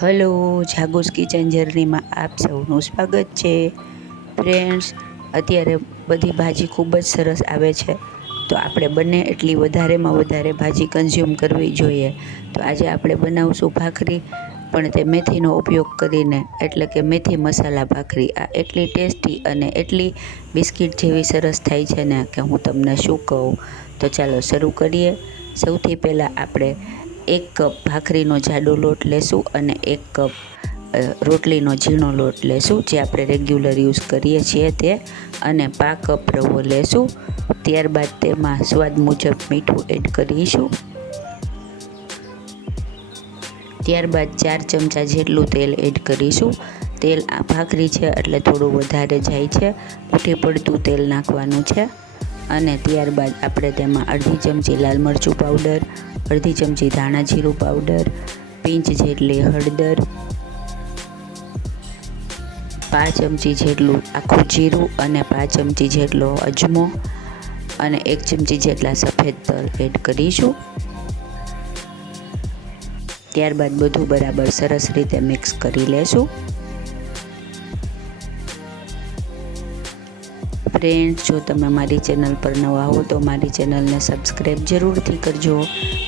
Hello જાગુસ kitchen જર્નીમાં આપ સૌનું સ્વાગત છે. ફ્રેન્ડ્સ, અત્યારે બધી ભાજી ખૂબ જ સરસ આવે છે. તો આપણે બને એટલી વધારેમાં વધારે ભાજી કન્ઝ્યુમ કરવી જોઈએ. તો આજે આપણે બનાવશું ભાખરી, પણ તે મેથીનો ઉપયોગ કરીને, એટલે કે મેથી મસાલા ભાખરી. આ એટલી ટેસ્ટી અને એટલી બિસ્કિટ જેવી સરસ થાય છે ને કે હું તમને શું કહું. તો ચાલો શરૂ કરીએ. સૌથી પહેલાં આપણે એક કપ ભાખરીનો જાડો લોટ લેશું અને એક કપ રોટલીનો ઝીણો લોટ લેશું, જે આપણે રેગ્યુલર યુઝ કરીએ છીએ તે, અને પા કપ રવો લેશું. ત્યારબાદ તેમાં સ્વાદ મુજબ મીઠું એડ કરીશું. ત્યારબાદ ચાર ચમચા જેટલું તેલ એડ કરીશું. તેલ આ ભાખરી છે એટલે થોડું વધારે જાય છે. ઉઠી પડતું તેલ નાખવાનું છે. અને ત્યારબાદ આપણે તેમાં અડધી ચમચી લાલ મરચું પાવડર અડધી ચમચી ધાણા જીરું પાવડર, પિંચ જેટલી હળદર, પાંચ ચમચી જેટલું આખું જીરું અને પાંચ ચમચી જેટલો અજમો અને એક ચમચી જેટલા સફેદ તલ એડ કરીશું. ત્યારબાદ બધું બરાબર સરસ રીતે મિક્સ કરી લેશું. ફ્રેન્ડ્સ જો તમે મારી ચેનલ પર નવા હો તો મારી ચેનલને સબસ્ક્રાઈબ જરૂરથી કરજો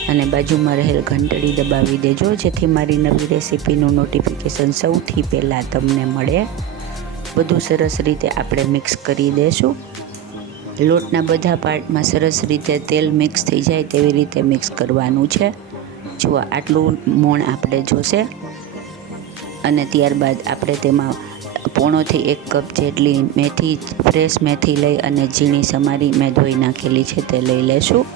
અને બાજુમાં રહેલ ઘંટડી દબાવી દેજો, જેથી મારી નવી રેસીપીનું નોટિફિકેશન સૌથી પહેલાં તમને મળે. બધું સરસ રીતે આપણે મિક્સ કરી દઈશું લોટના બધા પાર્ટમાં સરસ રીતે તેલ મિક્સ થઈ જાય તેવી રીતે મિક્સ કરવાનું છે. જો આટલું મોણ આપણે જોશે. અને ત્યારબાદ આપણે તેમાં પોણોથી એક કપ જેટલી મેથી, ફ્રેશ મેથી લઈ અને ઝીણી સમારી મેં ધોઈ નાખેલી છે તે લઈ લેશું.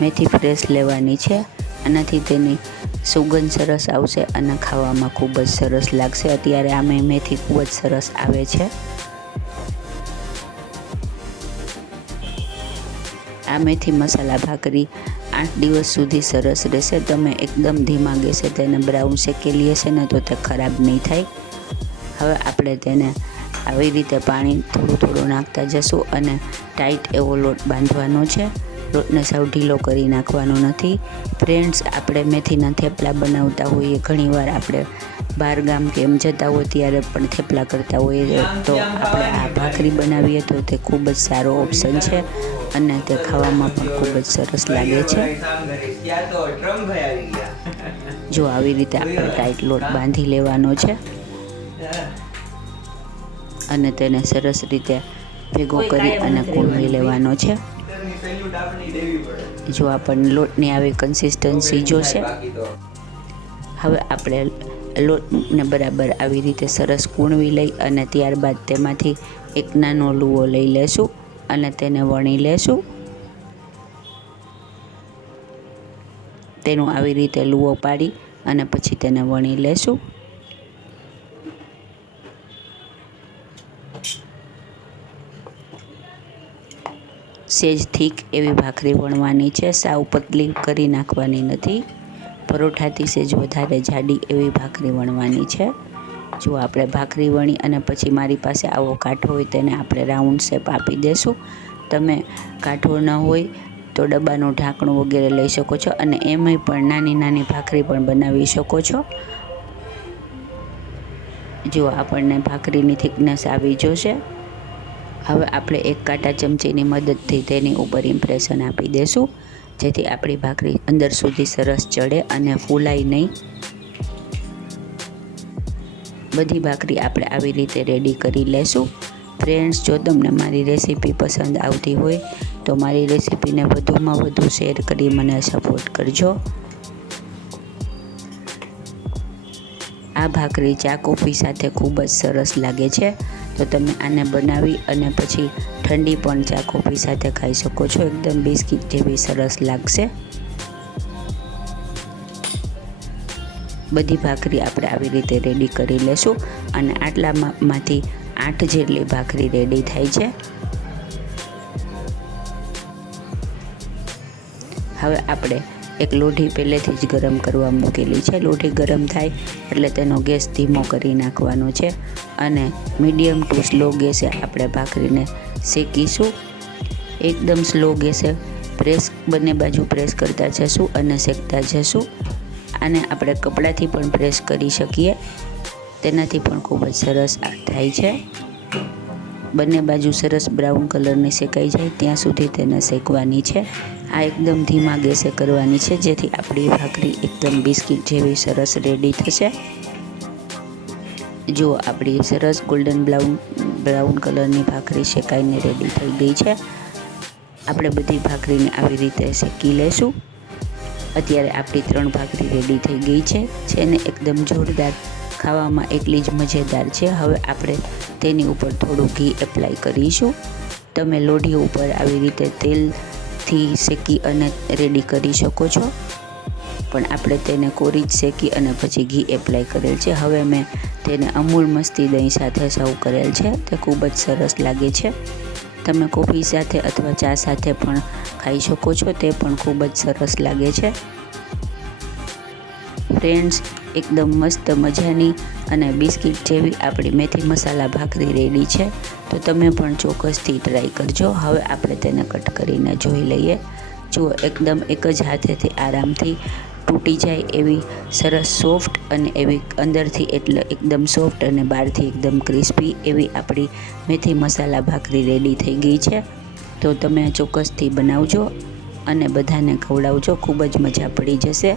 મેથી ફ્રેશ લેવાની છે. આનાથી તેની સુગંધ સરસ આવશે અને ખાવામાં ખૂબ જ સરસ લાગશે. અત્યારે આમે મેથી ખૂબ જ સરસ આવે છે. આ મેથી મસાલા ભાખરી આઠ દિવસ સુધી સરસ રહેશે. તમે એકદમ ધીમા ગેસે તેને બ્રાઉન શેકેલી હશે ને તો તે ખરાબ નહીં થાય. હવે આપણે તેને આવી રીતે પાણી થોડું થોડું નાખતા જશું અને ટાઈટ એવો લોટ બાંધવાનો છે. લોટને સાવ ઢીલો કરી નાખવાનો નથી. ફ્રેન્ડ્સ આપણે મેથીના થેપલા બનાવતા હોઈએ. ઘણીવાર આપણે બહાર ગામ કે એમ જતા હોય ત્યારે પણ થેપલા કરતા હોઈએ. તો આપણે આ ભાખરી બનાવીએ તો તે ખૂબ જ સારો ઓપ્શન છે અને તે ખાવામાં પણ ખૂબ જ સરસ લાગે છે. જો આવી રીતે આપણે ટાઈટ લોટ બાંધી લેવાનો છે. અને તેને સરસ રીતે ભેગો કરી અને કૂણવી લેવાનો છે? જો આપણને લોટની આવી કન્સિસ્ટન્સી જોશે. હવે આપણે લોટને બરાબર આવી રીતે સરસ કૂણવી લઈ અને ત્યારબાદ તેમાંથી એક નાનો લુવો લઈ લેશું અને તેને વણી લેશું. તેનું આવી રીતે લુવો પાડી અને પછી તેને વણી લેશું. સેજ થીક એવી ભાખરી વણવાની છે. સાવ પતલી કરી નાખવાની નથી. પરોઠાથી સેજ વધારે જાડી એવી ભાખરી વણવાની છે. જો આપણે ભાખરી વણી અને પછી મારી પાસે આવો કાંઠો હોય તેને આપણે રાઉન્ડ શેપ આપી દેશું. તમે કાંઠો ન હોય તો ડબ્બાનું ઢાંકણું વગેરે લઈ શકો છો અને એમાંય પણ નાની નાની ભાખરી પણ બનાવી શકો છો. જો આપણને ભાખરીની થિકનેસ આવી જશે હવે આપણે એક કાંટા ચમચીની મદદથી તેની ઉપર ઇમ્પ્રેશન આપી દેશું. જેથી આપણી ભાખરી અંદર સુધી સરસ ચડે અને ફૂલાય નહીં. બધી ભાખરી આપણે આવી રીતે રેડી કરી લેશું. ફ્રેન્ડ્સ જો તમને મારી રેસીપી પસંદ આવતી હોય, તો મારી રેસીપીને વધુમાં વધુ શેર કરી મને સપોર્ટ કરજો. આ ભાખરી ચા કોફી સાથે ખૂબ જ સરસ લાગે છે. તો તમે આને બનાવી અને પછી ઠંડી પણ ચા કોફી સાથે ખાઈ શકો છો. એકદમ બિસ્કિટ જેવી સરસ લાગશે. બધી ભાખરી આપણે આવી રીતે રેડી કરી લેશું અને આટલામાંથી આઠ જેટલી ભાખરી રેડી થાય છે. હવે આપણે એક લોઢી પહેલેથી જ ગરમ કરવા મૂકેલી છે. લોઢી ગરમ થાય એટલે તેનો ગેસ ધીમો કરી નાખવાનો છે અને મીડિયમ ટુ સ્લો ગેસે આપણે ભાખરીને શેકીશું. એકદમ સ્લો ગેસે પ્રેસ, બંને બાજુ પ્રેસ કરતા જશું અને શેકતા જશું. આને આપણે કપડાથી પણ પ્રેસ કરી શકીએ. તેનાથી પણ ખૂબ જ સરસ થાય છે. બંને બાજુ સરસ બ્રાઉન કલરની શેકાઈ જાય, ત્યાં સુધી તેને શેકવાની છે. આ એકદમ ધીમા ગેસે કરવાની છે, જેથી આપણી ભાખરી એકદમ બિસ્કિટ જેવી સરસ રેડી થશે. જો આપણી સરસ ગોલ્ડન બ્રાઉન બ્રાઉન કલરની ભાખરી શેકાઈને રેડી થઈ ગઈ છે. આપણે બધી ભાખરીને આવી રીતે શેકી લેશું. અત્યારે આપણી ત્રણ ભાખરી રેડી થઈ ગઈ છે, જેને એકદમ જોરદાર ખાવામાં એટલી જ મજેદાર છે. હવે આપણે તેની ઉપર થોડું ઘી એપ્લાય કરીશું. તમે લોઢી ઉપર આવી રીતે તેલથી શેકી અને રેડી કરી શકો છો. પણ આપણે તેને કોરી જ શેકી અને પછી ઘી એપ્લાય કરેલ છે. હવે મેં તેને અમૂલ મસ્તી દહીં સાથે સર્વ કરેલ છે. તે ખૂબ જ સરસ લાગે છે. તમે કોફી સાથે અથવા ચા સાથે પણ ખાઈ શકો છો. તે પણ ખૂબ જ સરસ લાગે છે. ફ્રેન્ડ્સ એકદમ મસ્ત મજાની અને બિસ્કિટ જેવી આપણી મેથી મસાલા ભાખરી રેડી છે. તો તમે પણ ચોક્કસથી ટ્રાય કરજો. હવે આપણે તેને કટ કરીને જોઈ લઈએ. જુઓ, એકદમ એક જ હાથેથી આરામથી તૂટી જાય એવી સરસ સોફ્ટ અને એવી અંદરથી એટલે એકદમ સોફ્ટ અને બહારથી એકદમ ક્રિસ્પી એવી આપણી મેથી મસાલા ભાખરી રેડી થઈ ગઈ છે. તો તમે ચોક્કસથી બનાવજો અને બધાને ખવડાવજો. ખૂબ જ મજા પડી જશે.